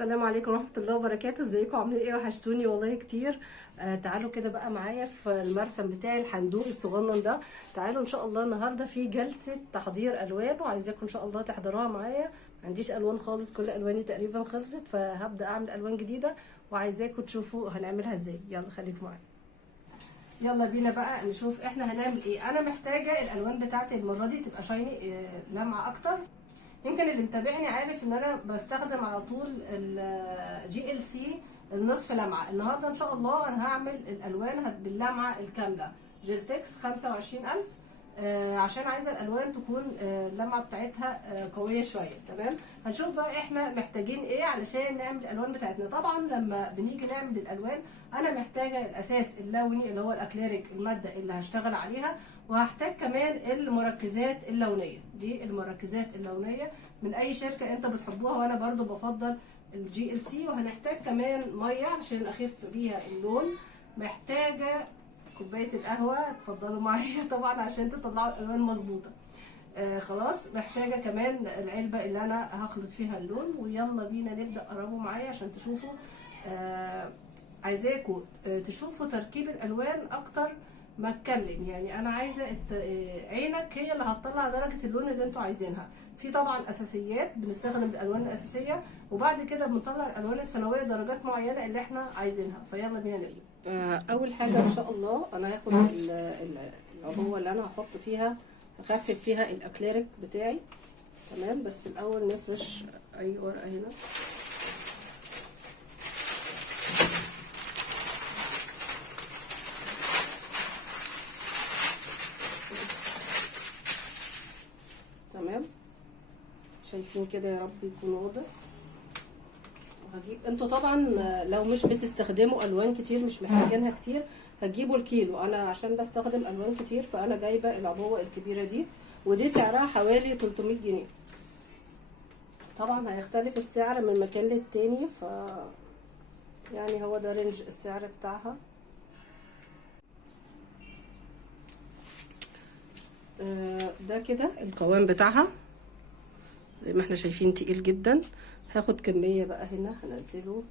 السلام عليكم ورحمة الله وبركاته. ازيكم عاملين ايه؟ وحشتوني والله كتير. تعالوا كده بقى معايا في المرسم بتاعي الحندوق الصغنن ده. تعالوا ان شاء الله النهارده في جلسة تحضير الوان، وعايزاكم ان شاء الله تحضروها معايا. ما عنديش الوان خالص، كل الواني تقريبا خلصت، فهبدأ اعمل الوان جديدة وعايزاكم تشوفوا هنعملها ازاي. يلا خليكم معايا. يلا بينا بقى نشوف احنا هنعمل ايه. انا محتاجة الالوان بتاعتي المرة دي تبقى شايني، لمعة اكتر. يمكن اللي متابعني عارف ان انا بستخدم على طول الجي ال سي النصف لمعه. النهارده ان شاء الله انا هعمل الالوان باللمعه الكامله جيرتكس 25000. عشان عايزه الالوان تكون اللمعه بتاعتها قويه شويه. تمام، هنشوف بقى احنا محتاجين ايه علشان نعمل الالوان بتاعتنا. طبعا لما بنيجي نعمل الالوان انا محتاجه الاساس اللوني اللي هو الاكليريك، الماده اللي هشتغل عليها، وهحتاج كمان المركزات اللونيه. دي المركزات اللونيه من اي شركه انت بتحبوها، وانا برضو بفضل الجي ال سي. وهنحتاج كمان ميه عشان اخف بيها اللون. محتاجه كوبايه القهوه، اتفضلوا معايا طبعا عشان تطلعوا الالوان مظبوطه. خلاص، محتاجه كمان العلبه اللي انا هخلط فيها اللون. ويلا بينا نبدا. قربوا معايا عشان تشوفوا. عايزاكم تشوفوا تركيب الالوان اكتر ما اتكلم. يعني انا عايزه عينك هي اللي هتطلع درجه اللون اللي انتوا عايزينها. في طبعا اساسيات بنستخدم الالوان الاساسيه، وبعد كده بنطلع الالوان الثانويه درجات معينه اللي احنا عايزينها. فيلا بينا نقيم. اول حاجه ان شاء الله انا هاخد العبوه اللي انا هحط فيها، هخفف فيها الاكليريك بتاعي. تمام، بس الاول نفرش اي ورقه هنا. تمام، شايفين كده؟ يا رب يكون واضح. وهجيب، انتوا طبعا لو مش بتستخدموا الوان كتير، مش محتاجينها كتير، هتجيبوا الكيلو. انا عشان بستخدم الوان كتير فانا جايبه العبوه الكبيره دي، ودي سعرها حوالي 300 جنيه. طبعا هيختلف السعر من مكان للتاني، يعني هو ده رينج السعر بتاعها. ده كده القوام بتاعها زي ما احنا شايفين، تقيل جدا. هاخد كمية بقى هنا هنزله.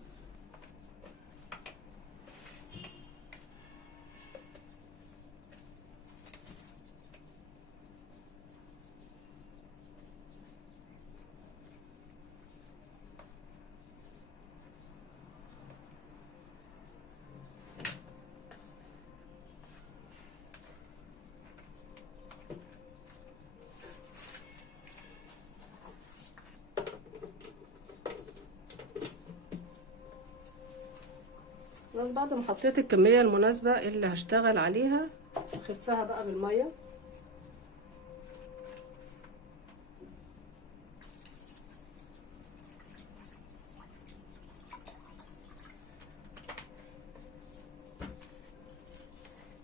خلاص، بعد ما حطيت الكمية المناسبة اللي هشتغل عليها اخفها بقى بالمية.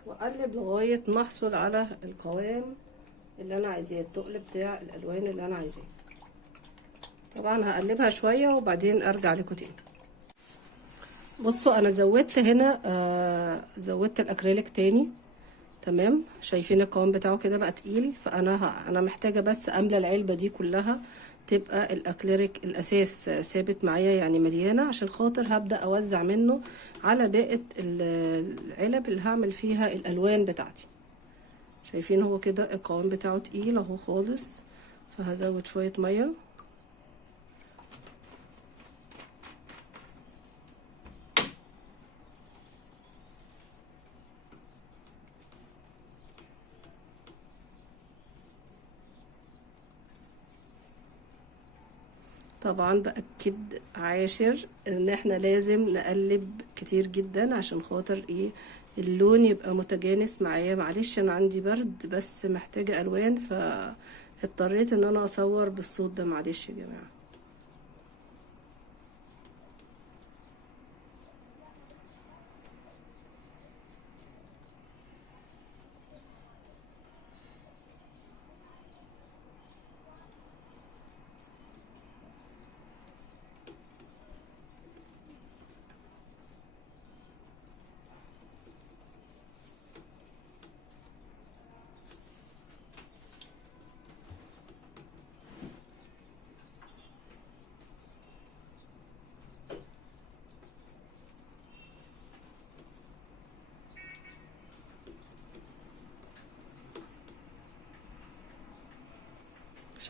واقلب لغاية ما احصل على القوام اللي انا عايزاه، التقل بتاع الالوان اللي انا عايزاه. طبعا هقلبها شوية وبعدين ارجع لكم تاني. بصوا، انا زودت هنا زودت الاكريليك تاني. تمام، شايفين القوام بتاعه كده بقى تقيل. انا محتاجه بس املى العلبه دي كلها تبقى الاكليريك الاساس ثابت معايا، يعني مليانه، عشان خاطر هبدا اوزع منه على باقي العلب اللي هعمل فيها الالوان بتاعتي. شايفين هو كده القوام بتاعه تقيل اهو خالص، فهزود شويه ميه. طبعا باكد عاشر ان احنا لازم نقلب كتير جدا عشان خاطر ايه؟ اللون يبقى متجانس معايا. معلش انا عندي برد بس محتاجة الوان، فاضطريت ان انا اصور بالصوت ده. معلش يا جماعة.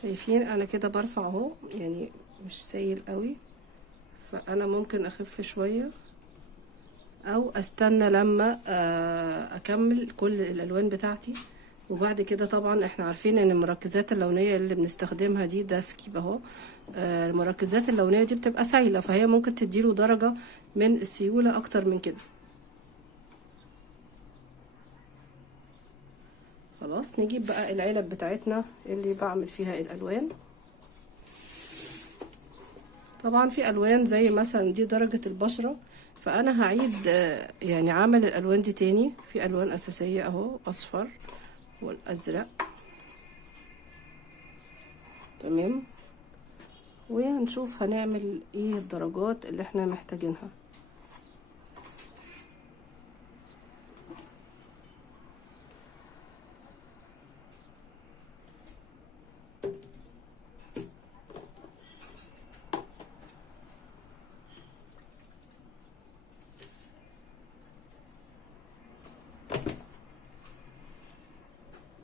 شايفين انا كده برفع اهو، يعني مش سايل قوي، فانا ممكن اخف شوية او استنى لما اكمل كل الالوان بتاعتي. وبعد كده طبعا احنا عارفين ان المركزات اللونية اللي بنستخدمها دي ده سكيب اهو، المركزات اللونية دي بتبقى سايلة، فهي ممكن تديله درجة من السيولة اكتر من كده. خلاص نجيب بقى العلب بتاعتنا اللي بعمل فيها الالوان. طبعا في الوان زي مثلا دي درجة البشرة، فانا هعيد يعني عمل الالوان دي تاني. في الوان اساسية اهو، اصفر والازرق، تمام. وهنشوف هنعمل ايه الدرجات اللي احنا محتاجينها.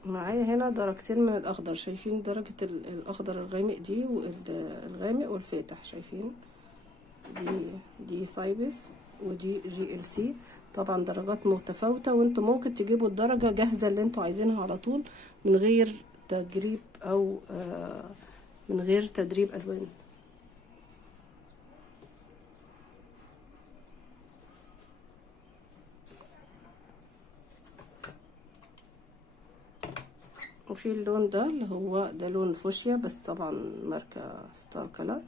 معايا هنا درجتين من الاخضر، شايفين درجة الاخضر الغامق دي والغامق والفاتح، شايفين دي سايبس ودي جي ال سي. طبعا درجات متفاوتة، وانتوا ممكن تجيبوا الدرجة جاهزة اللي انتوا عايزينها على طول من غير تجريب او من غير تدريب الوان. وفي اللون ده اللي هو ده لون فوشيا، بس طبعا ماركة ستار كلر.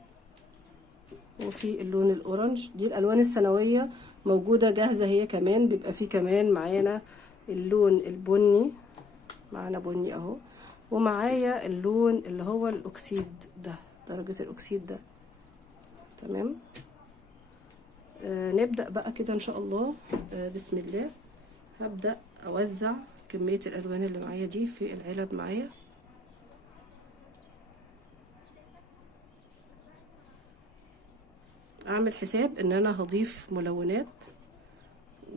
وفي اللون الاورنج، دي الالوان السنوية موجودة جاهزة هي كمان. بيبقى في كمان معانا اللون البني، معانا بني اهو، ومعايا اللون اللي هو الاكسيد ده، درجة الاكسيد ده، تمام. نبدأ بقى كده ان شاء الله. بسم الله. هبدأ اوزع كمية الالوان اللي معايا دي في العلب معايا. اعمل حساب ان انا هضيف ملونات،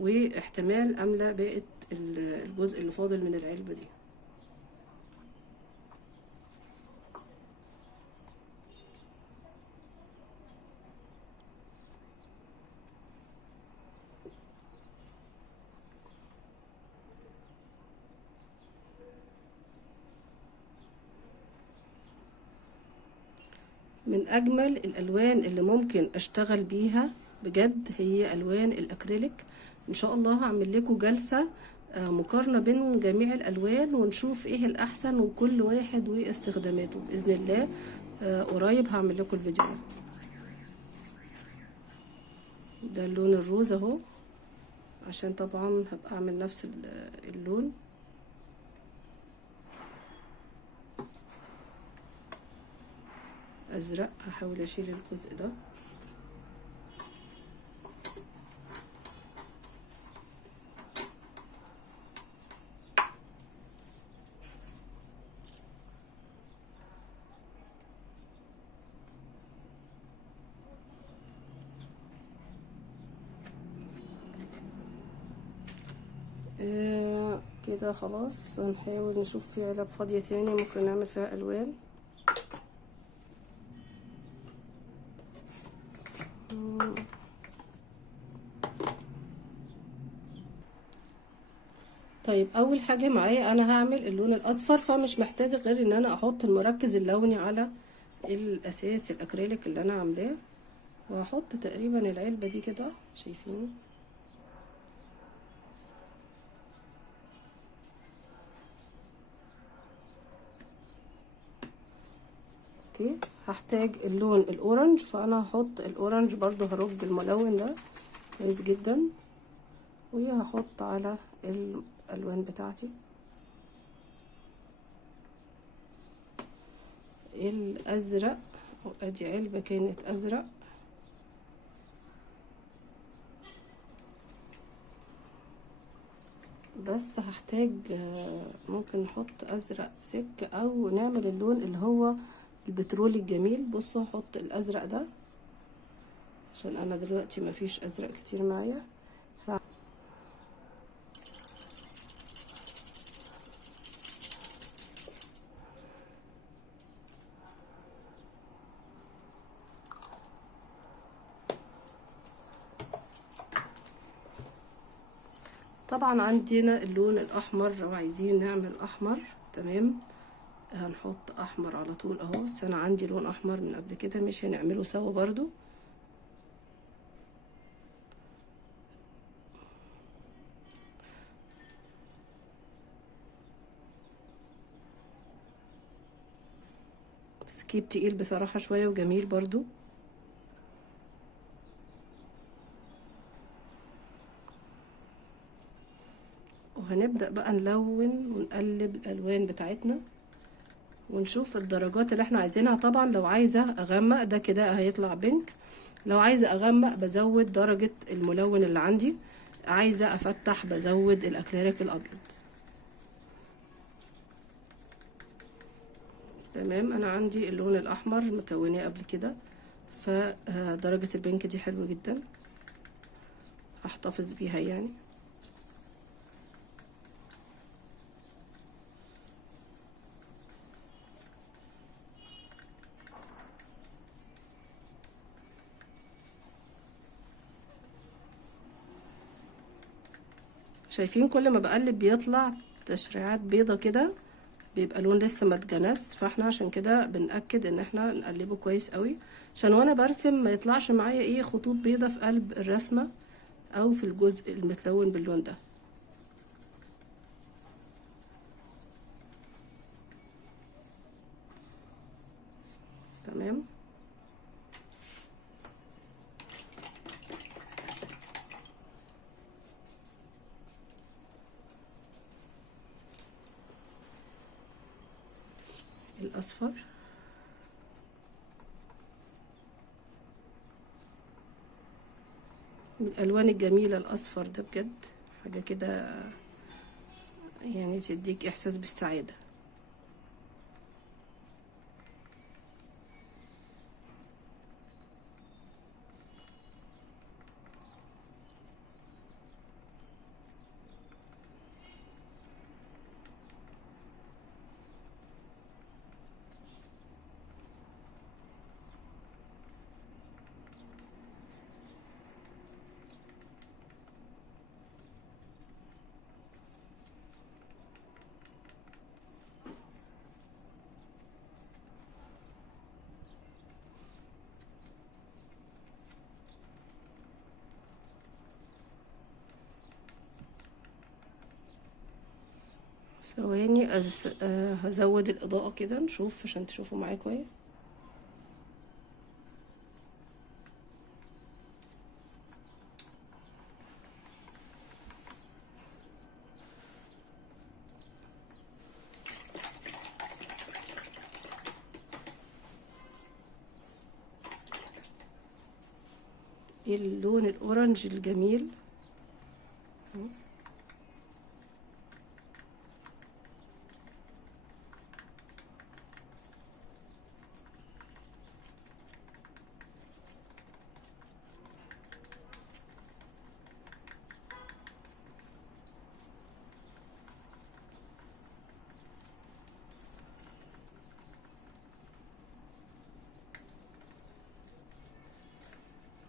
واحتمال املى باقي الجزء اللي فاضل من العلبة دي. من اجمل الالوان اللي ممكن اشتغل بيها بجد هي الوان الاكريليك. ان شاء الله هعمل لكم جلسة مقارنة بين جميع الالوان، ونشوف ايه الاحسن وكل واحد واستخداماته باذن الله. قريب هعمل لكم الفيديو ده. ده اللون الروز اهو، عشان طبعا هبقى اعمل نفس اللون. ازرق، هحاول اشيل الجزء ده. كده خلاص. هنحاول نشوف في علب فاضية تاني ممكن نعمل فيها الوان. طيب اول حاجة معايا انا هعمل اللون الاصفر، فمش محتاجة غير ان انا احط المركز اللوني على الاساس الاكريليك اللي انا عاملاه، وهحط تقريبا العلبة دي كده، شايفين. اوكي، هحتاج اللون الاورنج، فانا هحط الاورنج برضو، هرج الملون ده كويس جدا، وهحط على الالوان بتاعتي. الازرق، وادي علبة كانت ازرق، بس هحتاج ممكن نحط ازرق سك، او نعمل اللون اللي هو البترولي الجميل. بصوا هحط الازرق ده عشان انا دلوقتي مفيش ازرق كتير معايا. طبعا عندنا اللون الاحمر، لو عايزين نعمل احمر تمام هنحط احمر على طول اهو، بس انا عندي لون احمر من قبل كده مش هنعمله سوا برضو. سكيب تقيل بصراحة شوية وجميل برضو. وهنبدأ بقى نلون ونقلب الألوان بتاعتنا ونشوف الدرجات اللي احنا عايزينها. طبعا لو عايزة أغمق ده كده هيطلع بينك، لو عايزة أغمق بزود درجة الملون اللي عندي، عايزة أفتح بزود الأكريليك الأبيض. تمام، أنا عندي اللون الأحمر مكوناه قبل كده، فدرجة البينك دي حلوة جدا أحتفظ بيها يعني. شايفين كل ما بقلب بيطلع تشريعات بيضة كده، بيبقى لون لسه ما اتجنس، فاحنا عشان كده بنأكد ان احنا نقلبه كويس قوي عشان وانا برسم ما يطلعش معايا ايه خطوط بيضة في قلب الرسمة او في الجزء المتلون باللون ده. تمام، الاصفر من الالوان الجميلة، الاصفر ده بجد حاجة كده يعني تديك احساس بالسعادة. ثواني هزود الإضاءة كده نشوف عشان تشوفوا معايا كويس. اللون الأورنج الجميل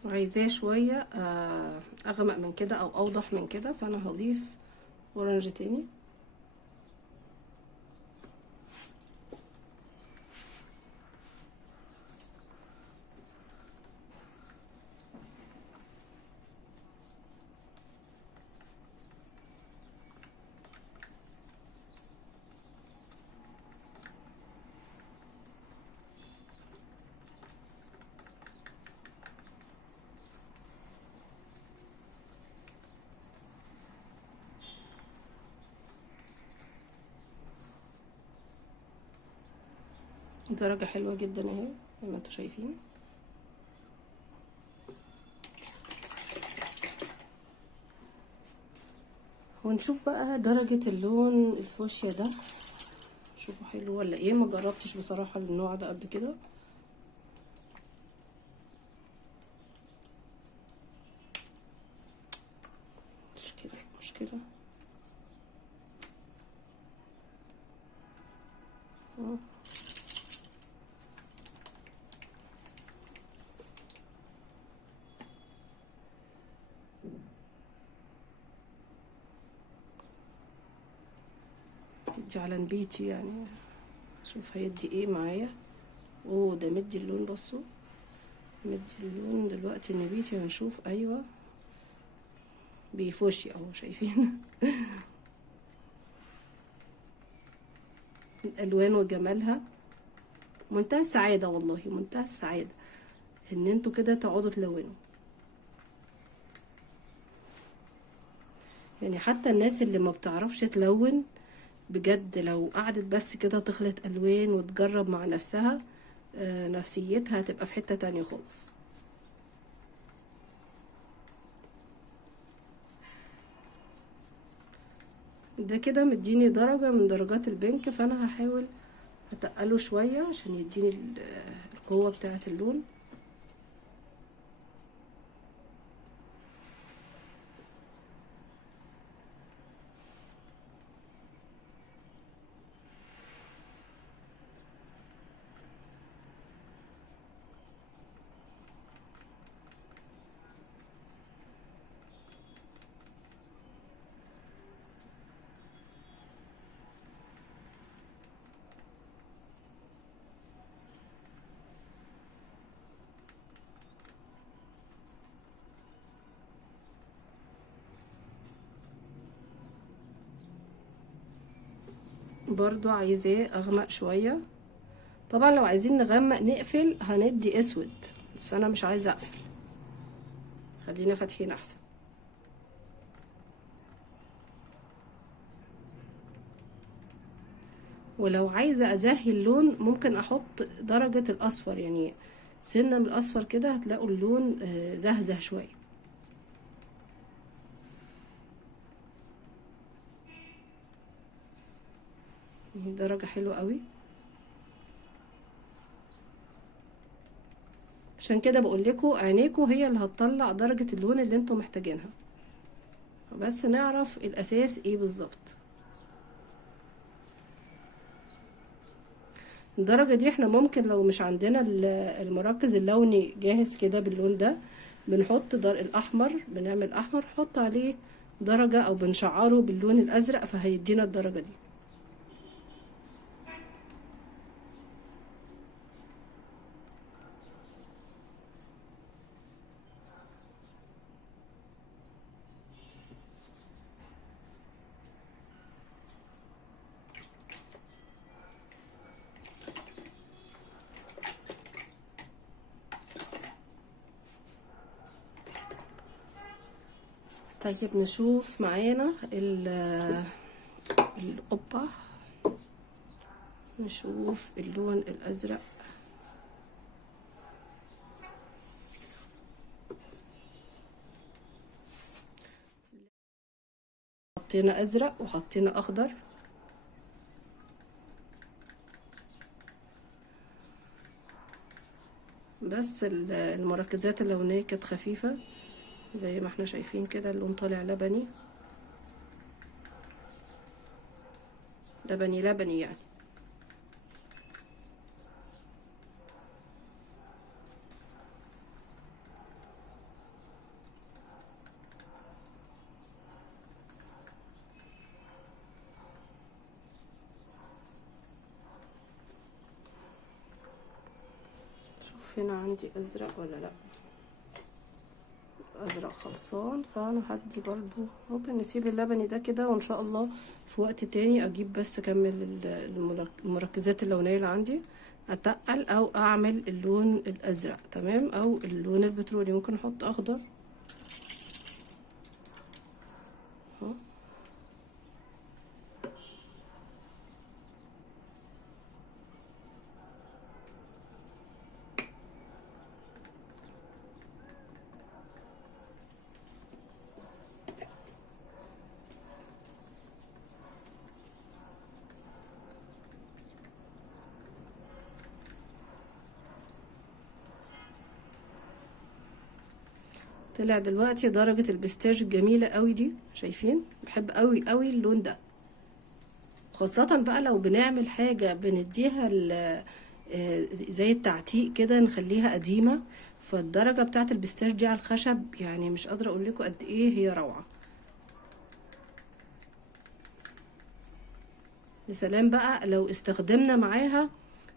عايزاه شوية أغمق من كده أو أوضح من كده، فأنا هضيف أورنج تاني. درجة حلوة جدا اهي زي ما انتوا شايفين. ونشوف بقى درجة اللون الفوشيا ده، شوفوا حلو ولا ايه. ما جربتش بصراحة النوع ده قبل كده. مشكلة دي على نبيتي يعني. شوف هيدي ايه معايا. اوه ده مدي اللون، بصوا مدي اللون دلوقتي النبيتي. هنشوف ايوه بيفوشي اهو، شايفين؟ الالوان وجمالها منتهى السعاده، والله منتهى السعاده ان انتوا كده تقعدوا تلونوا. يعني حتى الناس اللي ما بتعرفش تلون بجد لو قعدت بس كده تخلط الوان وتجرب مع نفسها، نفسيتها هتبقى في حتة تانية خالص. ده كده مديني درجة من درجات البنك، فانا هحاول اتقله شوية عشان يديني القوة بتاعة اللون. برضو عايزاه اغمق شوية. طبعا لو عايزين نغمق نقفل هندي اسود، بس انا مش عايزة اقفل، خلينا فاتحين احسن. ولو عايزة ازهي اللون ممكن احط درجة الاصفر، يعني سنة من الاصفر كده هتلاقوا اللون زهزه شوية. درجة حلوة قوي. عشان كده بقول لكم عينيكم هي اللي هتطلع درجة اللون اللي انتوا محتاجينها، بس نعرف الاساس ايه بالظبط. الدرجة دي احنا ممكن لو مش عندنا المركز اللوني جاهز كده باللون ده، بنحط الاحمر، بنعمل احمر نحط عليه درجة او بنشعره باللون الازرق فهيدينا الدرجة دي. طيب نشوف معانا القبة، نشوف اللون الازرق. حطينا ازرق وحطينا اخضر، بس المركزات اللونية كانت خفيفة زي ما احنا شايفين كده. اللون طالع لبني لبني لبني يعني. شوف هنا عندي ازرق ولا لا. ازرق خلصان، فانا هدي برضو ممكن نسيب اللبني ده كده، وان شاء الله في وقت تاني اجيب بس اكمل المركزات اللونية اللي عندي، اتقل او اعمل اللون الازرق تمام، او اللون البترولي. ممكن احط اخضر اهو. طلع دلوقتي درجة البستاج الجميلة قوي دي، شايفين؟ بحب قوي قوي اللون ده، خاصة بقى لو بنعمل حاجة بنديها زي التعتيق كده، نخليها قديمة، فالدرجة بتاعة البستاج دي على الخشب يعني مش قادرة اقول لكم قد ايه هي روعة. لسلام بقى لو استخدمنا معاها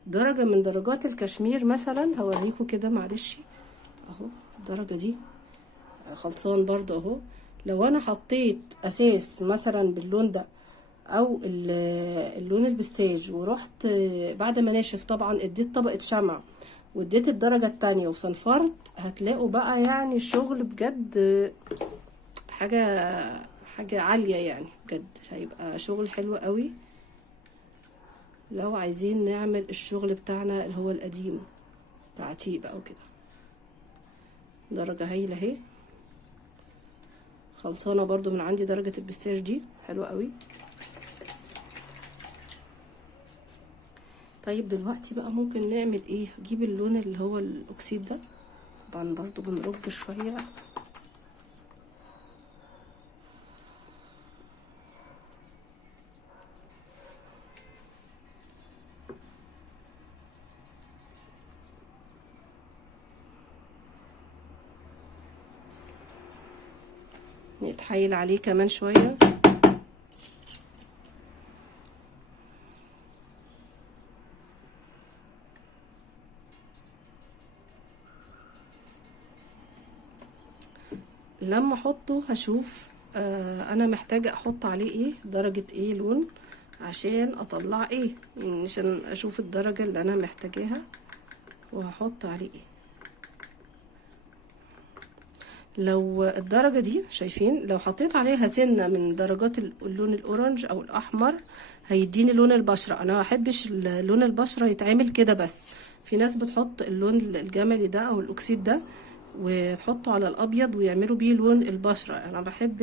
درجة من درجات الكشمير مثلا. هوريكم كده معلش اهو الدرجة دي خلصان برضو اهو. لو انا حطيت اساس مثلا باللون ده او اللون البستاج، ورحت بعد ما ناشف طبعا اديت طبقة شمع واديت الدرجة التانية وصنفرت، هتلاقوا بقى يعني الشغل بجد حاجة عالية يعني، بجد هيبقى شغل حلو قوي. لو عايزين نعمل الشغل بتاعنا اللي هو القديم تعتيق بقى وكده. درجة هايلة اهي خلصانة برضو من عندي درجة البستاج دي حلوة قوي. طيب دلوقتي بقى ممكن نعمل ايه؟ اجيب اللون اللي هو الاكسيد ده، طبعا برضو بنرج شوية. نتحايل عليه كمان شوية. لما احطه هشوف انا محتاجة احط عليه ايه، درجة ايه لون، عشان اطلع ايه يعني، عشان اشوف الدرجة اللي انا محتاجاها وهحط عليه ايه. لو الدرجة دي شايفين لو حطيت عليها سنة من درجات اللون الاورنج او الاحمر هيديني لون البشرة. انا ما بحبش لون البشرة يتعمل كده، بس في ناس بتحط اللون الجملي ده او الاكسيد ده وتحطه على الابيض ويعملوا بيه لون البشرة. انا بحب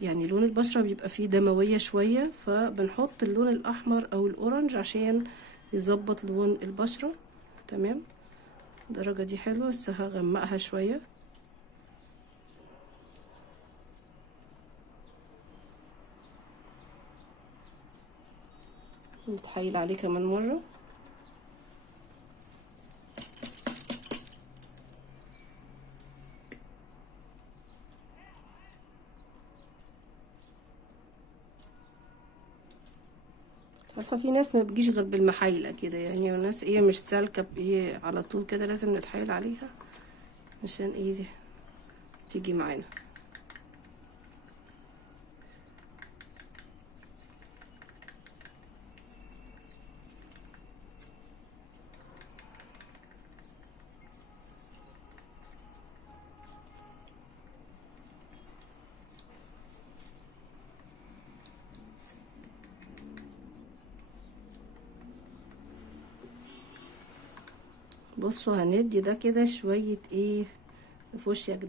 يعني لون البشرة بيبقى فيه دموية شوية، فبنحط اللون الاحمر او الاورنج عشان يظبط لون البشرة. تمام الدرجة دي حلوة، بس هغمقها شوية. نتحايل عليه كمان مرة. عارفة في ناس ما بتجيش غير بالمحايلة كده يعني، وناس ايه مش سالكة بايه على طول كده، لازم نتحايل عليها عشان ايه تيجي معانا. بصوا هندي ده كده شوية ايه فوشياك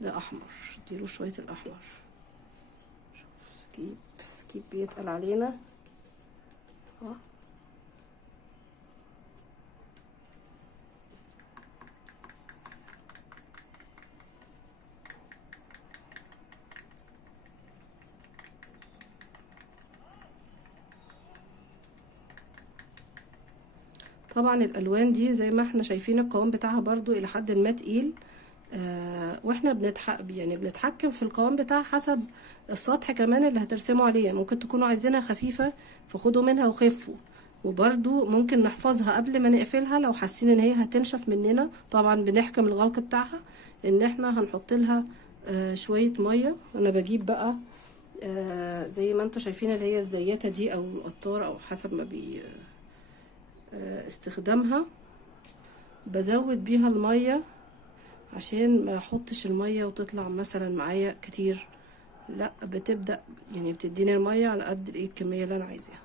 ده احمر، اديله شوية الاحمر. شوف سكيب بيتقل علينا اهو. طبعا الالوان دي زي ما احنا شايفين القوام بتاعها برضو الى حد ما تقيل، واحنا بنتحكم في القوام بتاعها حسب السطح كمان اللي هترسموا عليه. ممكن تكونوا عايزينها خفيفة فخدوا منها وخفوا، وبرضو ممكن نحفظها قبل ما نقفلها لو حاسين ان هي هتنشف مننا. طبعا بنحكم الغلق بتاعها ان احنا هنحط لها شوية مية. انا بجيب بقى زي ما انتوا شايفين اللي هي الزياتة دي او القطارة او حسب ما استخدامها، بزود بيها المية عشان ما احطش المية وتطلع مثلا معايا كتير، لا بتبدأ يعني بتديني المية على قد ايه الكمية اللي انا عايزاها.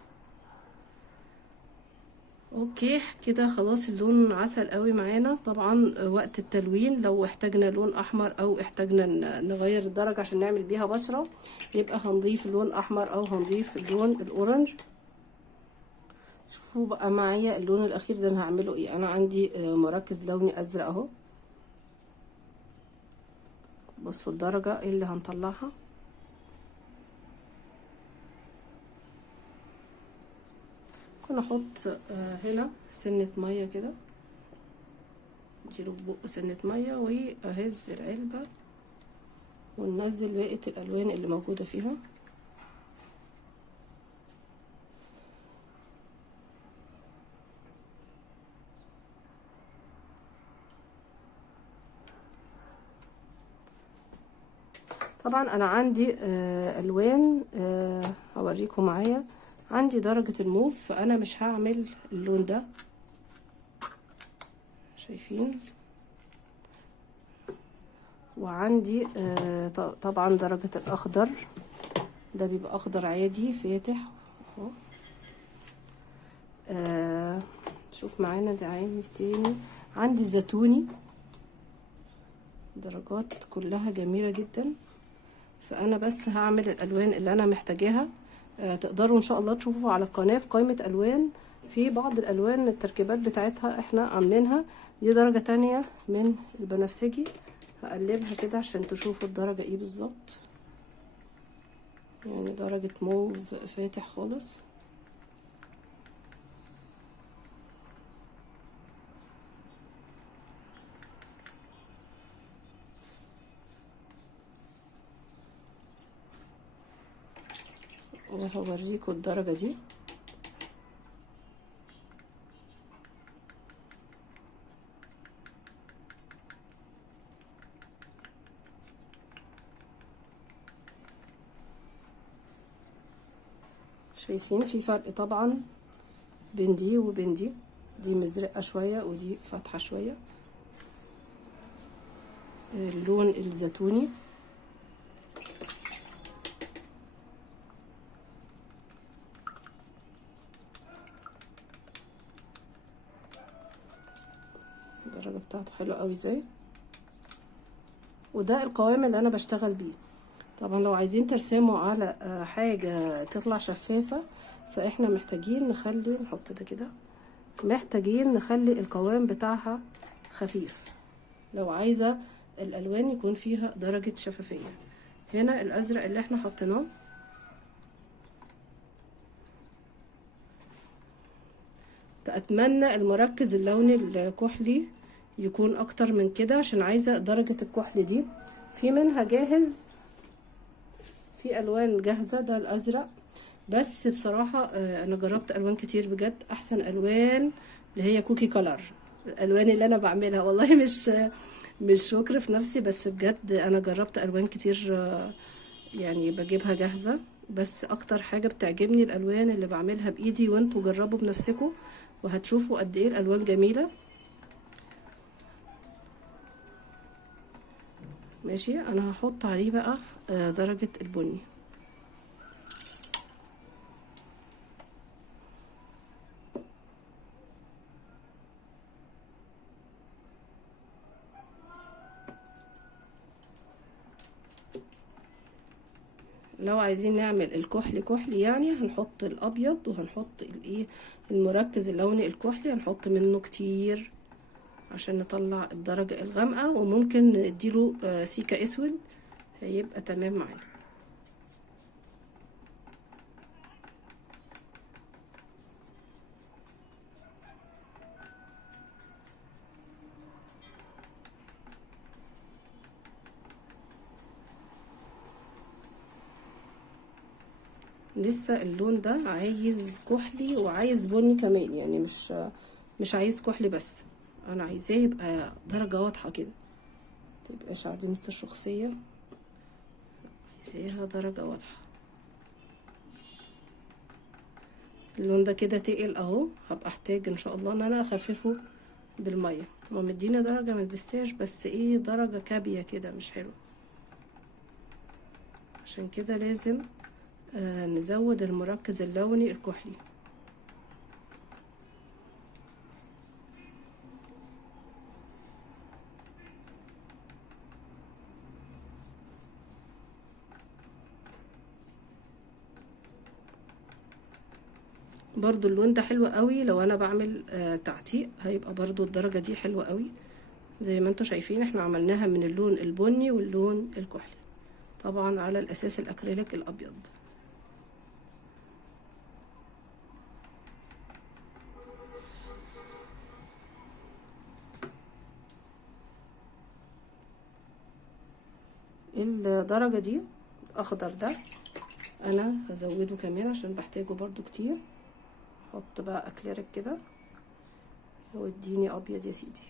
اوكي كده خلاص اللون عسل قوي معانا. طبعا وقت التلوين لو احتاجنا لون احمر او احتاجنا نغير الدرجة عشان نعمل بيها بشرة، يبقى هنضيف لون احمر او هنضيف اللون الاورنج. شوفوا بقى معايا اللون الاخير ده انا هعمله ايه. انا عندي مركز لوني ازرق اهو، بصوا الدرجة اللي هنطلعها. ممكن احط هنا سنة مية كده، نديله في بقه سنة مية واهز العلبة وننزل بقية الالوان اللي موجودة فيها. طبعا انا عندي الوان، هوريكم معايا. عندي درجة الموف، فانا مش هعمل اللون ده، شايفين. وعندي طبعا درجة الاخضر، ده بيبقى اخضر عادي فاتح اهو. شوف معانا ده عين تاني. عندي زيتوني، درجات كلها جميلة جدا. فانا بس هعمل الالوان اللي انا محتاجاها. تقدروا ان شاء الله تشوفوا على القناة في قائمة الوان، في بعض الالوان التركيبات بتاعتها احنا عاملينها. دي درجة تانية من البنفسجي، هقلبها كده عشان تشوفوا الدرجة ايه بالظبط. يعني درجة موف فاتح خالص. وهوريكم الدرجة دي. شايفين في فرق طبعا بين دي وبين دي. دي مزرقة شوية ودي فاتحة شوية. اللون الزيتوني الدرجة بتاعته حلوة قوي ازاي. وده القوام اللي انا بشتغل بيه. طبعا لو عايزين ترسموا على حاجة تطلع شفافة، فاحنا محتاجين نخلي، نحط ده كده، محتاجين نخلي القوام بتاعها خفيف. لو عايزة الالوان يكون فيها درجة شفافية. هنا الازرق اللي احنا حطيناه، اتمنى المركز اللوني الكحلي يكون اكتر من كده، عشان عايزة درجة الكحل دي. في منها جاهز، في الوان جاهزة، ده الازرق. بس بصراحة انا جربت الوان كتير بجد. احسن الوان اللي هي كوكي كولر، الالوان اللي انا بعملها والله مش شكر في نفسي، بس بجد انا جربت الوان كتير يعني بجيبها جاهزة. بس اكتر حاجة بتعجبني الالوان اللي بعملها بايدي، وانتوا جربوا بنفسكم وهتشوفوا قد ايه الالوان جميلة. ماشي، انا هحط عليه بقى درجة البني. لو عايزين نعمل الكحل كحلي يعني هنحط الابيض، وهنحط الايه المركز اللوني الكحلي، هنحط منه كتير عشان نطلع الدرجة الغامقة. وممكن نديله سيكة اسود، هيبقى تمام معانا. لسه اللون ده عايز كحلي وعايز بني كمان، يعني مش عايز كحلي بس، انا عايزاه يبقى درجة واضحة كده، متبقاش عديمة الشخصية، عايزاها درجة واضحة. اللون ده كده تقل اهو، هبقى احتاج ان شاء الله ان انا اخففه بالمية. هو مدينا درجة من البستاش، بس ايه درجة كابية كده مش حلوة، عشان كده لازم نزود المركز اللوني الكحلي. برضو اللون ده حلو قوي لو انا بعمل تعتيق، هيبقى برضو الدرجة دي حلوة قوي. زي ما انتوا شايفين احنا عملناها من اللون البني واللون الكحلي، طبعا على الاساس الاكريليك الابيض. الدرجة دي الاخضر ده انا هزوده كمان عشان بحتاجه برضو كتير. احط بقى اكليريك كده واديني ابيض يا سيدي.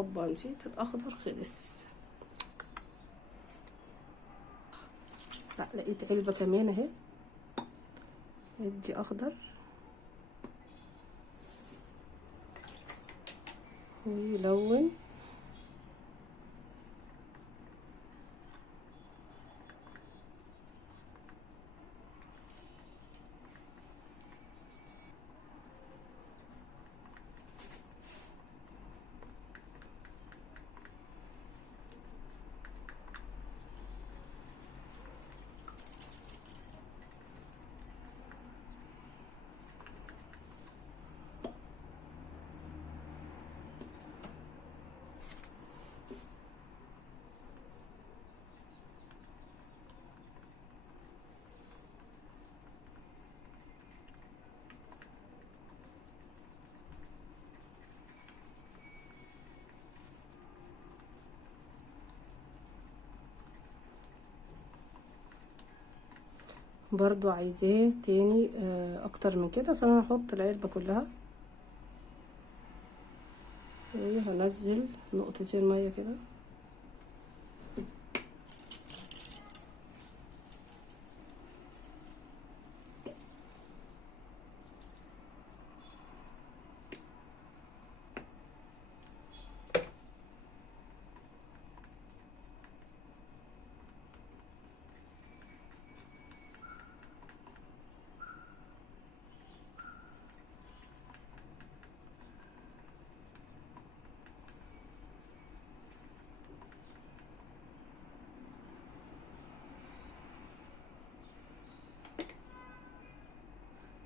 هوبا نسيت الاخضر خلص. لا لقيت علبة كمان اهي، ادي اخضر ويلون. برضو عايزاه تاني اكتر من كده، فانا هحط العلبة كلها وهنزل نقطتين مية كده.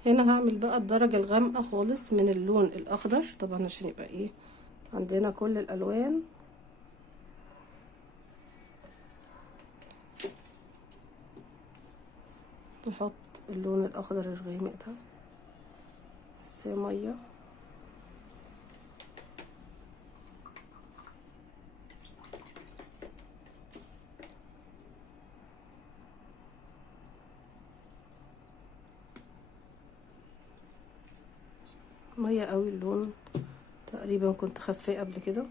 هنا هعمل بقى الدرجة الغامقة خالص من اللون الاخضر، طبعا عشان يبقى ايه عندنا كل الالوان. نحط اللون الاخضر الغامق ده بس ميه. ميه قوي، اللون تقريبا كنت خفاه قبل كده.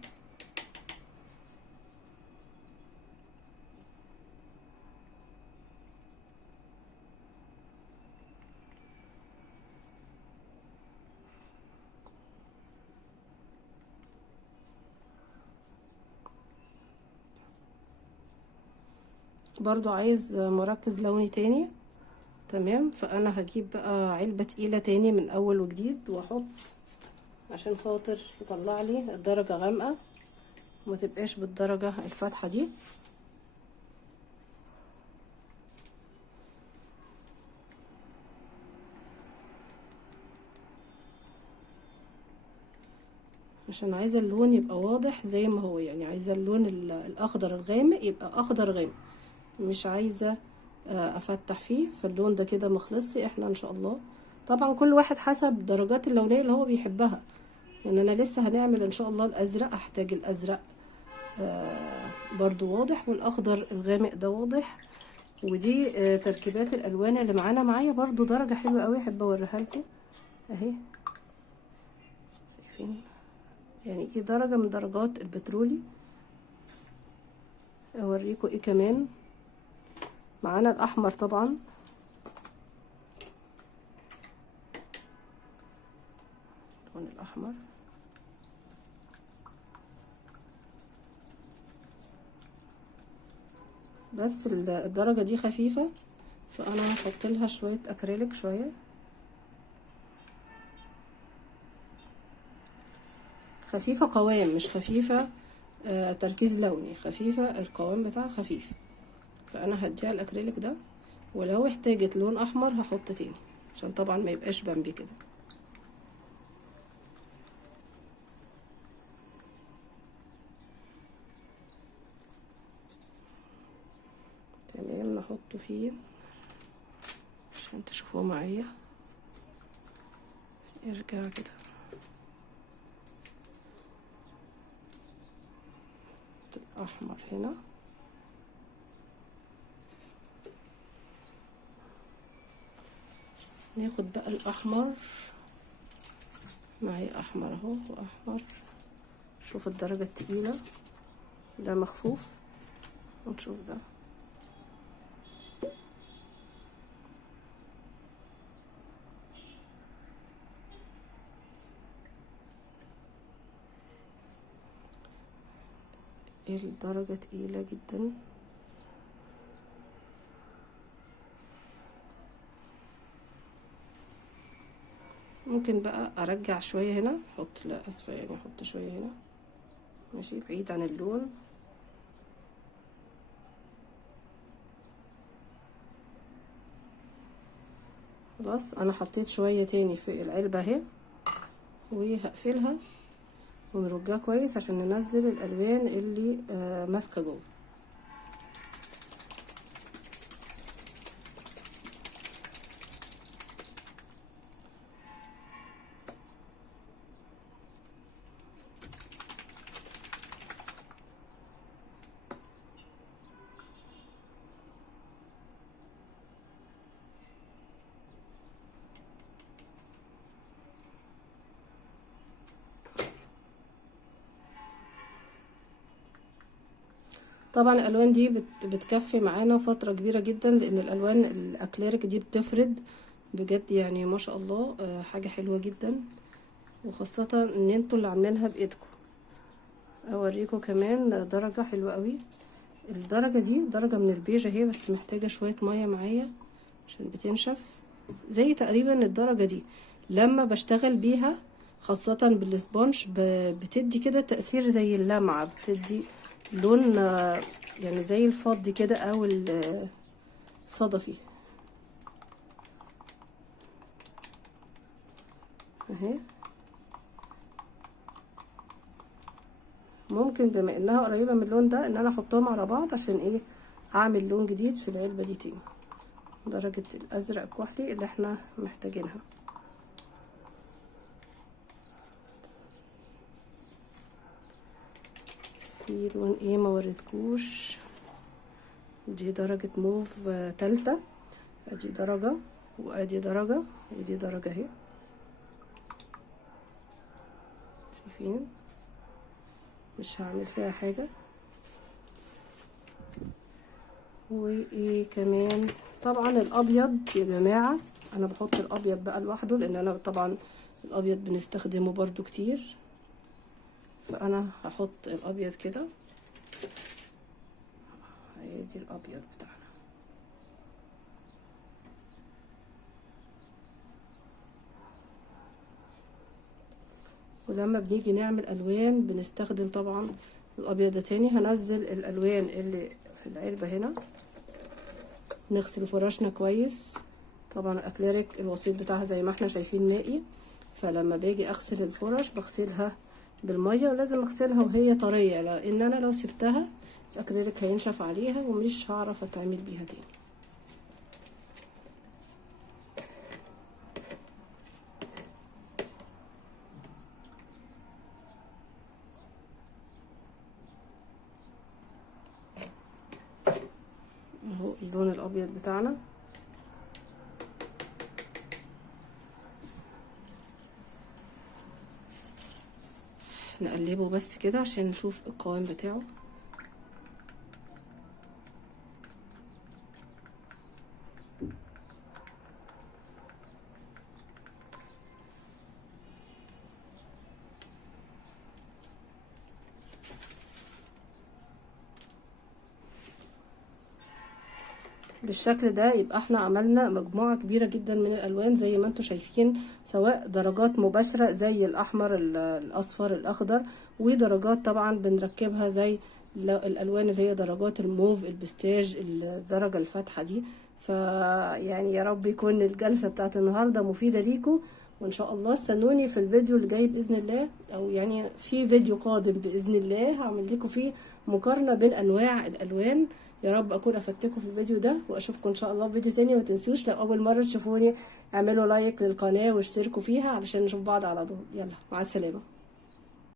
برضو عايز مركز لوني تاني، تمام. فانا هجيب بقى علبة تقيلة تاني من اول وجديد واحط عشان خاطر يطلع لي الدرجة غامقة وما تبقاش بالدرجة الفاتحة دي. عشان عايزة اللون يبقى واضح زي ما هو، يعني عايزة اللون الاخضر الغامق يبقى اخضر غامق، مش عايزة افتح فيه. فاللون ده كده مخلصش. احنا ان شاء الله طبعا كل واحد حسب درجات اللونية اللي هو بيحبها، يعني انا لسه هنعمل ان شاء الله الازرق، هحتاج الازرق برضو واضح، والاخضر الغامق ده واضح. ودي تركيبات الالوان اللي معايا برضو درجة حلوة قوي، احب اوريها لكم اهي. شايفين يعني ايه درجة من درجات البترولي. اوريكم ايه كمان معانا، الاحمر طبعا. اللون الاحمر بس الدرجة دي خفيفة، فانا هحط لها شوية اكريليك، شوية خفيفة قوام، مش خفيفة تركيز لوني، خفيفة القوام بتاعها خفيف. فانا هديها الاكريليك ده، ولو احتاجت لون احمر هحط تاني عشان طبعا ما يبقاش بامبي كده. تمام، نحطه فيه عشان تشوفوه معايا. ارجع كده، احمر هنا، ناخد بقى الاحمر معايا، احمر اهو واحمر شوف الدرجة التقيلة، ده مخفوف، ونشوف ده. الدرجة تقيلة جدا. ممكن بقى ارجع شوية هنا، احط، لا اسفة يعني، احط شوية هنا ماشي بعيد عن اللون. خلاص انا حطيت شوية تاني في العلبة اهي، وهقفلها ونرجها كويس عشان ننزل الالوان اللي ماسكة جوه. طبعا الالوان دي بتكفي معانا فتره كبيره جدا، لان الالوان الاكليريك دي بتفرد بجد يعني ما شاء الله. حاجه حلوه جدا، وخاصه ان انتوا اللي عاملينها بايدكم. اوريكم كمان درجه حلوه قوي. الدرجه دي درجه من البيج اهي، بس محتاجه شويه ميه معايا عشان بتنشف. زي تقريبا الدرجه دي لما بشتغل بيها خاصه بالسبونج بتدي كده تاثير زي اللمعه، بتدي لون يعني زي الفضي كده او الصدفي اهي. ممكن بما انها قريبه من اللون ده ان انا احطهم على بعض عشان ايه، اعمل لون جديد في العلبه دي تاني. درجه الازرق الكحلي اللي احنا محتاجينها. في لون ايه ما وريتكوش، دي درجه موف تالتة. ادي درجه وادي درجه ودي درجه اهي، شايفين؟ مش هعمل فيها حاجه. وايه كمان، طبعا الابيض يا جماعه انا بحط الابيض بقى لوحده، لان انا طبعا الابيض بنستخدمه برضو كتير، فانا هحط الابيض كده. ادي الابيض بتاعنا. ولما بنيجي نعمل الوان بنستخدم طبعا الابيض ده تاني. هنزل الالوان اللي في العلبه هنا، نغسل فراشنا كويس. طبعا الاكليريك الوسيط بتاعها زي ما احنا شايفين مائي، فلما باجي اغسل الفرش بغسلها بالميه، ولازم اغسلها وهي طريه، لان انا لو سبتها الاكليريك هينشف عليها ومش هعرف اتعامل بيها تاني. اهو اللون الابيض بتاعنا. نقلبه بس كده عشان نشوف القوام بتاعه. بالشكل ده يبقى احنا عملنا مجموعة كبيرة جدا من الالوان زي ما انتم شايفين، سواء درجات مباشرة زي الاحمر الاصفر الاخضر، ودرجات طبعا بنركبها زي الالوان اللي هي درجات الموف البستاج الدرجة الفاتحة دي. فيعني يا رب يكون الجلسة بتاعت النهاردة مفيدة ليكم، وان شاء الله استنوني في الفيديو اللي جاي باذن الله، او يعني في فيديو قادم باذن الله هعمل لكم فيه مقارنة بين انواع الالوان. يا رب اكون افدتكم في الفيديو ده، واشوفكم ان شاء الله في فيديو تاني. ما تنسوش لو اول مره تشوفوني اعملوا لايك للقناه واشتركوا فيها علشان نشوف بعض على طول. يلا مع السلامه.